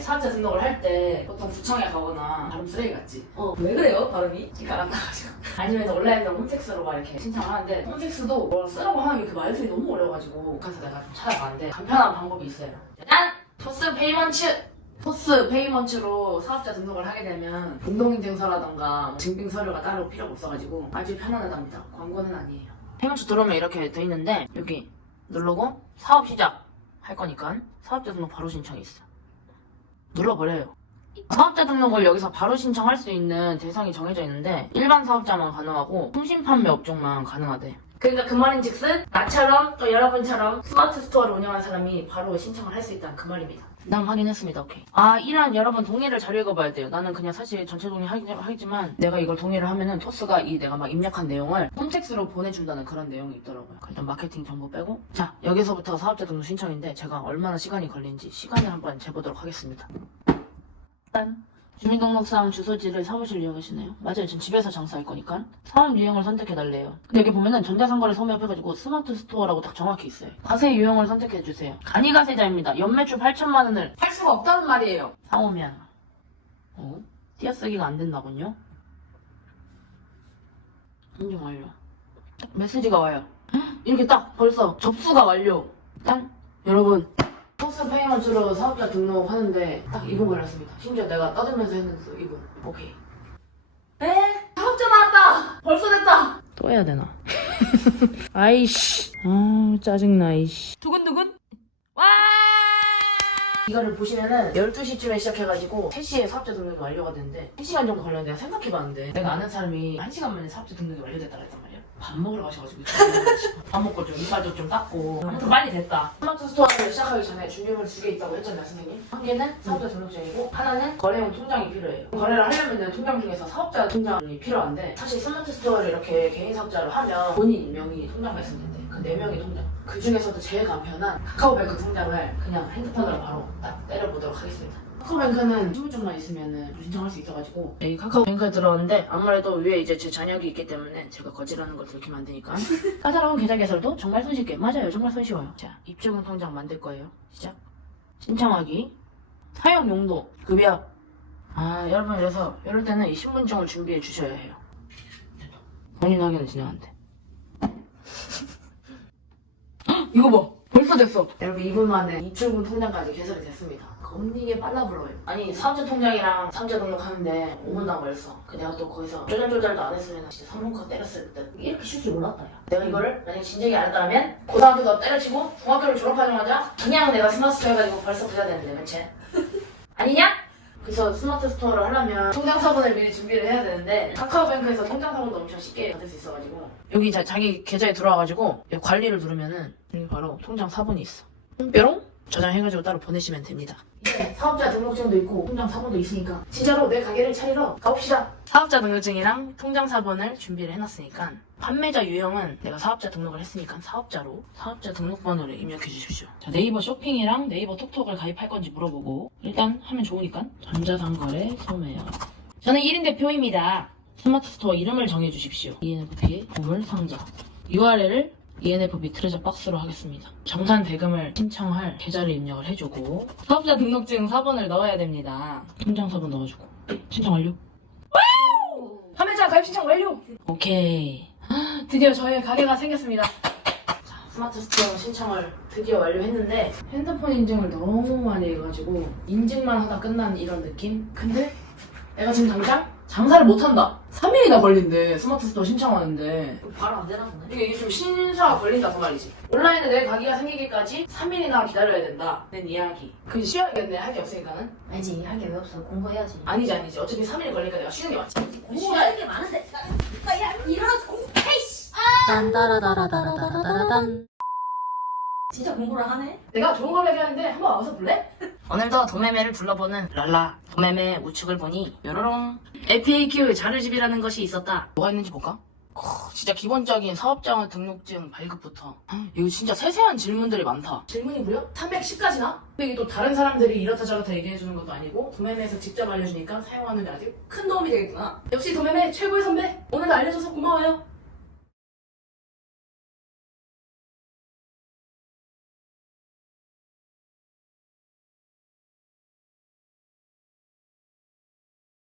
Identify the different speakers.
Speaker 1: 사업자 등록을 할 때 보통 구청에 가거나 발음 쓰레기 같지?
Speaker 2: 어, 왜 그래요, 발음이?
Speaker 1: 그러니까 안 나가지고 아니면 온라인으로 홈택스로 막 이렇게 신청을 하는데 홈택스도 뭐 쓰라고 하는 게 그 말들이 너무 어려워가지고 그래서 내가 좀 찾아봤는데 간편한 방법이 있어요 짠! 토스 페이먼츠! 토스 페이먼츠로 사업자 등록을 하게 되면 공동인증서라던가 증빙 서류가 따로 필요가 없어가지고 아주 편안하답니다 광고는 아니에요 페이먼츠 들어오면 이렇게 돼 있는데 여기 누르고 사업 시작 할 거니까 사업자 등록 바로 신청이 있어 눌러버려요 사업자 등록을 여기서 바로 신청할 수 있는 대상이 정해져 있는데 일반 사업자만 가능하고 통신 판매 업종만 가능하대. 그러니까 그 말인즉슨 나처럼 또 여러분처럼 스마트 스토어를 운영하는 사람이 바로 신청을 할 수 있다는 그 말입니다. 난 확인했습니다. 오케이. 아 이란 여러분 동의를 잘 읽어봐야 돼요. 나는 그냥 사실 전체 동의 하겠지만 내가 이걸 동의를 하면은 토스가 이 내가 막 입력한 내용을 홈택스로 보내준다는 그런 내용이 있더라고요. 일단 마케팅 정보 빼고 자 여기서부터 사업자 등록 신청인데 제가 얼마나 시간이 걸린지 시간을 한번 재보도록 하겠습니다. 일단 주민등록상 주소지를 사무실 이용하시네요. 맞아요. 전 집에서 장사할 거니까. 사업 유형을 선택해달래요. 근데 여기 보면은 전자상거래 소매업해가지고 스마트 스토어라고 딱 정확히 있어요. 가세 유형을 선택해주세요. 간이가세자입니다. 연매출 8천만 원을 팔 수가 없다는 말이에요. 사오면 어? 띄어쓰기가 안 된다군요? 인증 완료. 딱 메시지가 와요. 헉, 이렇게 딱 벌써 접수가 완료. 일단 여러분 포스 페이먼트로 사업자 등록하는데 딱 2분 걸렸습니다. 심지어 내가 떠들면서 했는데 2분. 오케이. 에? 사업자 나왔다! 벌써 됐다! 또 해야 되나? 아이씨. 아 짜증나 이씨. 두근두근? 와! 이거를 보시면은 12시쯤에 시작해가지고 3시에 사업자 등록이 완료가 됐는데 1시간 정도 걸렸는데 내가 생각해봤는데 내가 아는 사람이 1시간 만에 사업자 등록이 완료됐다고 했단 말이야 밥 먹으러 가셔가지고 밥 먹고 좀 이빨도 좀 닦고. 아무튼 빨리 됐다. 스마트 스토어를 시작하기 전에 준비물 두 개 있다고 했잖아요 선생님. 한 개는 사업자 등록증이고 하나는 거래용 통장이 필요해요. 거래를 하려면 통장 중에서 사업자 통장이 필요한데 사실 스마트 스토어를 이렇게 개인 사업자로 하면 본인 명의 통장만 있으면 된대 그네 명의 통장. 그 중에서도 제일 간편한 카카오뱅크 통장을 그냥 핸드폰으로 바로 딱 때려보도록 하겠습니다 카카오뱅크는 신분증만 있으면 신청할 수 있어가지고. 여기 카카오뱅크에 들어왔는데 아무래도 위에 이제 제 자녀기 있기 때문에 제가 거지라는 걸 들키면 안 되니까. 까다로운 계좌 개설도 정말 손쉽게 맞아요. 정말 손쉬워요. 자 입주금 통장 만들 거예요. 시작. 신청하기. 사용 용도 급여. 아 여러분 그래서 이럴 때는 이 신분증을 준비해 주셔야 해요. 본인 확인은 진행한대 이거 봐. 벌써 됐어. 여러분 2분 만에 입출금 통장까지 개설이 됐습니다 겁니게 빨라 불어요. 아니 사업자 통장이랑 사업자 등록하는데 5분도 안 걸렸어. 그 내가 또 거기서 쪼잘쪼잘도 안 했으면 진짜 3분컷 때렸을 듯. 이렇게 쉬울 줄 몰랐다 야. 내가 이거를 만약에 진작에 안 했다면 고등학교도 때려치고 중학교를 졸업하자마자 그냥 내가 스마트 스토어 해가지고 벌써 부자 됐는데 맨체 아니냐? 그래서 스마트 스토어를 하려면 통장 사본을 미리 준비를 해야 되는데 카카오뱅크에서 통장 사본도 엄청 쉽게 받을 수 있어가지고 여기 자, 자기 계좌에 들어와가지고 여기 관리를 누르면은 여기 바로 통장 사본이 있어. 뿅 저장해가지고 따로 보내시면 됩니다. 이제 사업자 등록증도 있고 통장 사본도 있으니까 진짜로 내 가게를 차리러 가봅시다. 사업자 등록증이랑 통장 사본을 준비를 해놨으니까 판매자 유형은 내가 사업자 등록을 했으니까 사업자로 사업자 등록번호를 입력해 주십시오. 자, 네이버 쇼핑이랑 네이버 톡톡을 가입할 건지 물어보고 일단 하면 좋으니까 전자상거래 소매요. 저는 1인 대표입니다. 스마트 스토어 이름을 정해 주십시오. ENFP의 보물 상자. URL을 ENFP 트레저 박스로 하겠습니다. 정산 대금을 신청할 계좌를 입력을 해주고 사업자 등록증 사본을 넣어야 됩니다. 통장 사본 넣어주고 신청 완료. 판매자 가입 신청 완료. 오케이. 드디어 저의 가게가 생겼습니다. 자, 스마트 스토어 신청을 드디어 완료했는데 핸드폰 인증을 너무 많이 해가지고 인증만 하다 끝난 이런 느낌? 근데 내가 지금 당장 장사를 못한다. 3일이나 걸린대 스마트 스토어 신청하는데
Speaker 2: 바로 안 되나 보네.
Speaker 1: 이게, 이게 좀 신사가 걸린다 그 말이지 온라인에 내 가게가 생기기까지 3일이나 기다려야 된다 는 이야기 그 쉬어야겠네 할 게 없으니까는
Speaker 2: 아니지, 할 게 왜 없어. 공부해야지.
Speaker 1: 아니지 아니지 어차피 3일 걸리니까 내가 쉬는 게 맞지
Speaker 2: 공부할 게 많은데. 야, 일어나서 공부해, 씨!
Speaker 3: 딴따라다라다라다라단
Speaker 2: 진짜 공부를 하네?
Speaker 1: 내가 좋은 걸 얘기하는데 한번 와서 볼래?
Speaker 3: 오늘도 도매매를 둘러보는 랄라 도매매 우측을 보니 요로롱 FAQ 자료집이라는 것이 있었다
Speaker 1: 뭐가 있는지 볼까? 어, 진짜 기본적인 사업자 등록증 발급부터 이거 진짜 세세한 질문들이 많다 질문이 무려 310가지나? 근데 이게 또 다른 사람들이 이렇다 저렇다 얘기해주는 것도 아니고 도매매에서 직접 알려주니까 사용하는 데 아주 큰 도움이 되겠구나 역시 도매매 최고의 선배 오늘 알려줘서 고마워요